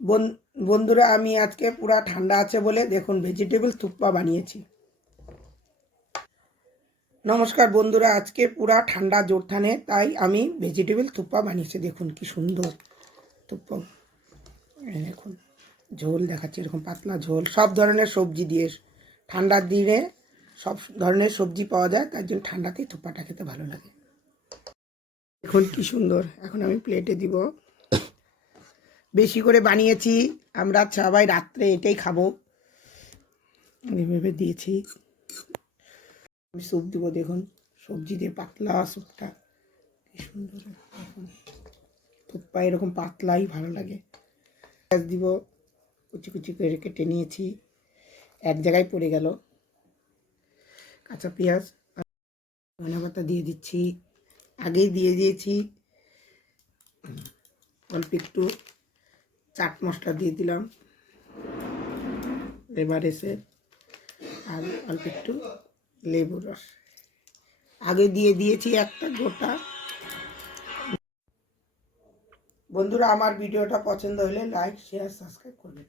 বন্ধুরা আমি আজকে পুরা ঠান্ডা আছে বলে দেখুন ভেজিটেবল থুপ্পা বানিয়েছি। নমস্কার বন্ধুরা, আজকে পুরা ঠান্ডা জোরথানে তাই আমি ভেজিটেবল থুপ্পা বানিয়েছি। দেখুন কি সুন্দর থুপ্পা। দেখুন ঝোল দেখাচ্ছি, এরকম পাতলা ঝোল, সব ধরনের সবজি দিয়ে। ঠান্ডার দিনে সব ধরনের সবজি পাওয়া যায়, তার জন্য ঠান্ডাতেই থুপ্পাটা খেতে ভালো লাগে। দেখুন কি সুন্দর। এখন আমি প্লেটে দিব। বেশি করে বানিয়েছি, আমরা সবাই রাত্রে এটাই খাবো, এভাবে দিয়েছি। আমি স্যুপ দিব, দেখুন সবজি দিয়ে পাতলা স্যুপটা কি সুন্দর। দেখুন থুপ্পা এরকম পাতলাই ভালো লাগে। পেঁয়াজ দিব, কুচি কুচি করে কেটে নিয়েছি, এক জায়গায় পড়ে গেল। কাঁচা পেঁয়াজ, ধনে পাতা দিয়ে দিচ্ছি, আগেই দিয়ে দিয়েছি। অল্প একটু চাট মশলা দিয়ে দিলাম, এবার এসে আর অল্প একটু লেবুর রস আগে দিয়ে দিয়েছি একটা গোটা। বন্ধুরা আমার ভিডিওটা পছন্দ হলে লাইক শেয়ার সাবস্ক্রাইব করবেন।